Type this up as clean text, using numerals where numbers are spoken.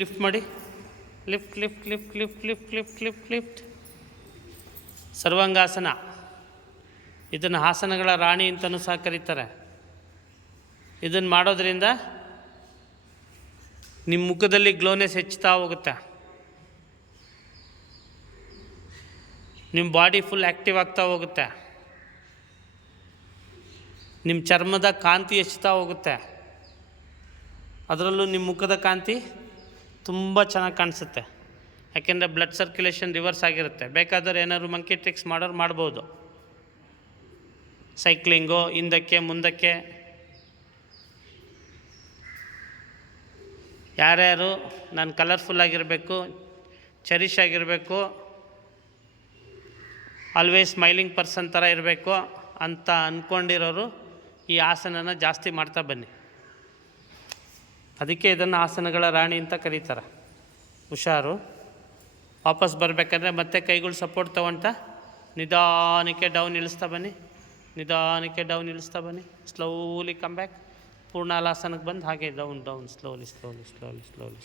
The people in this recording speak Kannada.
ಲಿಫ್ಟ್ ಮಾಡಿ. Lift lift lift lift lift lift lift lift. Sarvangasana. ಇದನ್ನು ಆಸನಗಳ ರಾಣಿ ಅಂತಲೂ ಸಹ ಕರೀತಾರೆ. ಇದನ್ನು ಮಾಡೋದ್ರಿಂದ ನಿಮ್ಮ ಮುಖದಲ್ಲಿ ಗ್ಲೋನೆಸ್ ಹೆಚ್ಚುತ್ತಾ ಹೋಗುತ್ತೆ. ನಿಮ್ಮ ಬಾಡಿ ಫುಲ್ ಆ್ಯಕ್ಟಿವ್ ಆಗ್ತಾ ಹೋಗುತ್ತೆ. ನಿಮ್ಮ ಚರ್ಮದ ಕಾಂತಿ ಹೆಚ್ಚುತ್ತಾ ಹೋಗುತ್ತೆ. ಅದರಲ್ಲೂ ನಿಮ್ಮ ಮುಖದ ಕಾಂತಿ ತುಂಬ ಚೆನ್ನಾಗಿ ಕಾಣಿಸುತ್ತೆ. ಯಾಕೆಂದರೆ ಬ್ಲಡ್ ಸರ್ಕ್ಯುಲೇಷನ್ ರಿವರ್ಸ್ ಆಗಿರುತ್ತೆ. ಬೇಕಾದರೆ ಏನಾದ್ರು ಮಂಕಿ ಟ್ರಿಕ್ಸ್ ಮಾಡೋರು ಮಾಡ್ಬೋದು. ಸೈಕ್ಲಿಂಗು, ಹಿಂದಕ್ಕೆ ಮುಂದಕ್ಕೆ. ಯಾರ್ಯಾರು ನಾನು ಕಲರ್ಫುಲ್ಲಾಗಿರಬೇಕು, ಚೆರಿಷ್ ಆಗಿರಬೇಕು, ಆಲ್ವೇಸ್ ಸ್ಮೈಲಿಂಗ್ ಪರ್ಸನ್ ಥರ ಇರಬೇಕು ಅಂತ ಅಂದ್ಕೊಂಡಿರೋರು ಈ ಆಸನನ ಜಾಸ್ತಿ ಮಾಡ್ತಾ ಬನ್ನಿ. ಅದಕ್ಕೆ ಇದನ್ನು ಆಸನಗಳ ರಾಣಿ ಅಂತ ಕರೀತಾರೆ. ಹುಷಾರು. ವಾಪಸ್ ಬರಬೇಕಂದ್ರೆ ಮತ್ತೆ ಕೈಗಳು ಸಪೋರ್ಟ್ ತೊಗೊಳ್ತಾ ನಿಧಾನಕ್ಕೆ ಡೌನ್ ಇಳಿಸ್ತಾ ಬನ್ನಿ. ನಿಧಾನಕ್ಕೆ ಡೌನ್ ಇಳಿಸ್ತಾ ಬನ್ನಿ. Slowly come back. ಪೂರ್ಣಾಲಾಸನಕ್ಕೆ ಬಂದು ಹಾಗೆ down down slowly slowly slowly slowly.